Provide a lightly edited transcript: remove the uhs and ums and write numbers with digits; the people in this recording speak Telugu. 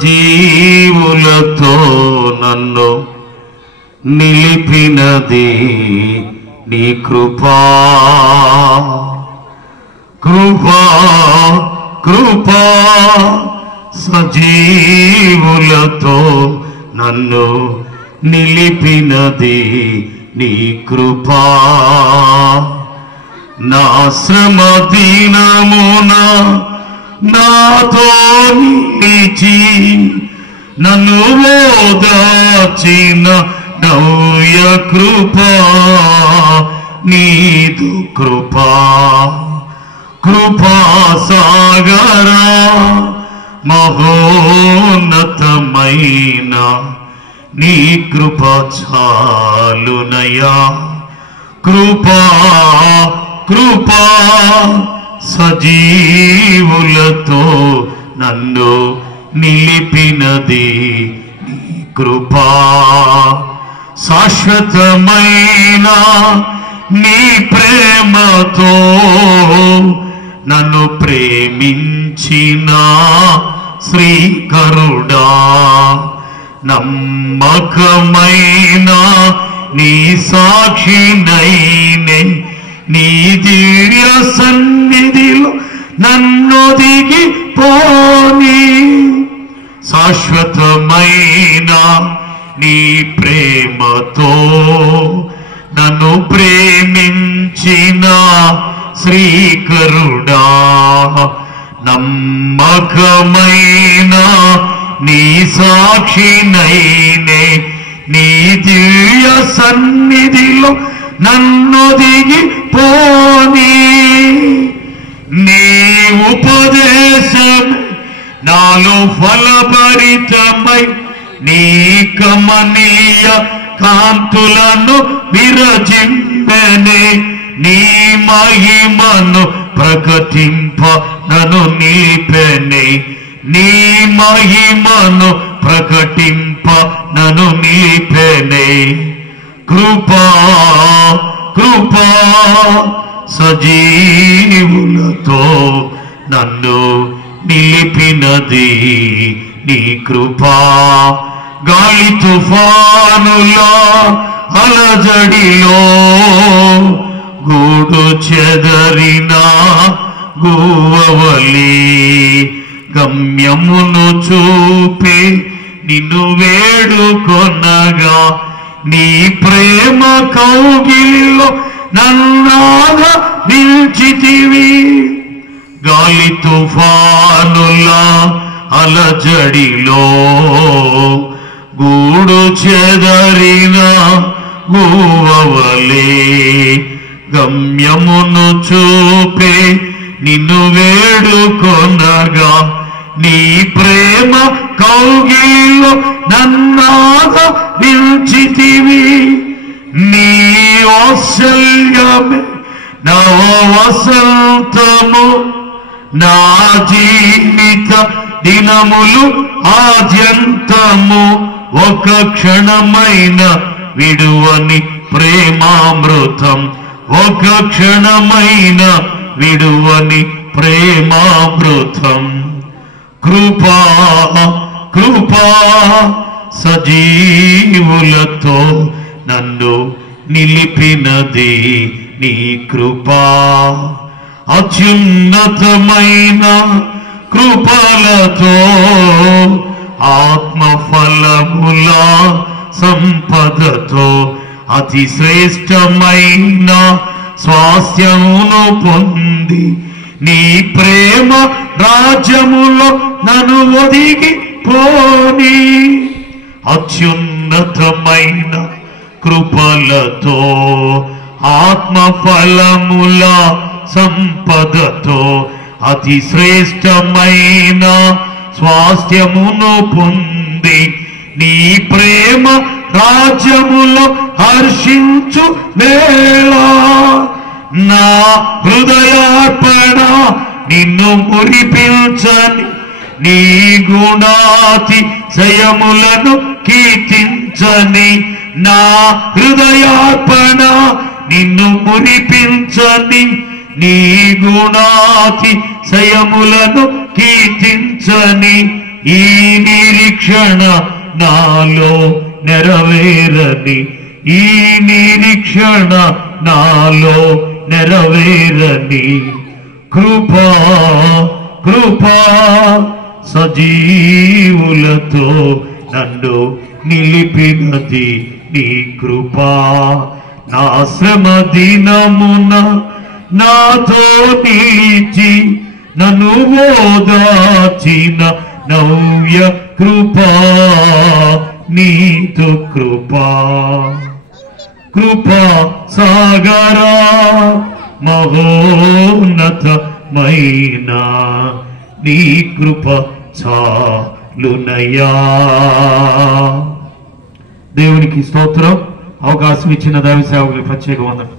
సజీవులతో నన్ను నిలిపినది నీ కృపా కృపా కృపా సజీవులతో నన్ను నిలిపినది నీ కృపా నా శ్రమ దినమున నాతో నిలిచి నన్ను ఓదార్చిన నవ్య కృపా నీదు కృపా కృపా సాగరా మహోన్నతమైన నీ కృప చాలునయా కృపా కృపా సజీవులతో నన్ను నిలిపినది నీ కృపా శాశ్వతమైన నీ ప్రేమతో నన్ను ప్రేమించిన శ్రీకరుడా నమ్మకమైన నీ సాక్షినైనే నీ దివ్య సన్నిధిలో నన్ను దిగి పోని శాశ్వతమైన నీ ప్రేమతో నన్ను ప్రేమించిన శ్రీకరుడా నమ్మకమైన నీ సాక్షినైనే నీ దివ్య సన్నిధిలో నన్ను దిగి పోని నీ ఉపదేశం నాలో ఫలభరితమై నీ కమనీయ కాంతులను విరజింపెనే నీ మహిమను ప్రకటింప నన్ను నిలిపెనే నీ మహిమను ప్రకటింప నన్ను నిలిపెనే కృపా కృపా సజీవులతో నన్ను నిలిపినది నీ కృపా గాలి తుఫానులా అలజడిలో గూడు చెదరిన గువ్వవలి గమ్యమును చూపి నిన్ను వేడుకొనగా నీ ప్రేమ కౌగిలిలో నన్నాగా నిలిచితివి గాలి తుఫానులా అలజడిలో గూడు చెదరిన గువ్వవలే గమ్యమును చూపే నిన్ను వేడుకొనగా నీ ప్రేమ కౌగిలిలో నన్నాగా నిలిచితివి నీ వాత్సల్యమే నా వసంతము నా జీవిత దినములు ఆద్యంతము ఒక క్షణమైన విడువని ప్రేమామృతం ఒక క్షణమైన విడువని ప్రేమామృతం కృపా కృపా సజీవులతో నన్ను నిలిపినది నీ కృపా అత్యున్నతమైన కృపలతో ఆత్మఫలముల సంపదతో అతి శ్రేష్టమైన స్వాస్థ్యమును పొంది నీ ప్రేమ రాజ్యములో నన్ను ఒదిగి పోని అత్యున్నతమైన కృపలతో ఆత్మఫలముల సంపదతో అతి శ్రేష్టమైన స్వాస్థ్యమును పొంది నీ ప్రేమ రాజ్యములో హర్షించు వేళ నా హృదయార్పణ నిన్ను మురిపించని నీ గుణాతిశయములను కీర్తించని నా హృదయార్పణ నిన్ను మురిపించని నీ గుణాతిశయములను కీర్తించని ఈ నిరీక్షణ నాలో నెరవేరని, ఈ నిరీక్షణ నాలో నెరవేరని, కృపా కృపా సజీవులతో నన్ను నిలిపినది నీ కృపా. నా శ్రమ దినమున నాతో నిలిచి నన్ను ఓదాచిన నవ్య కృపా, నీతో కృపా. కృపా సాగరా మహోన్నతమైన నీ కృప చాలునయ్యా. దేవునికి స్తోత్రం. అవకాశం ఇచ్చిన దైవ సేవకులకు ప్రత్యేక వందనాలు.